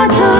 사라져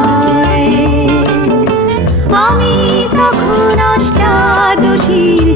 আমি তখন অষ্টাদশীর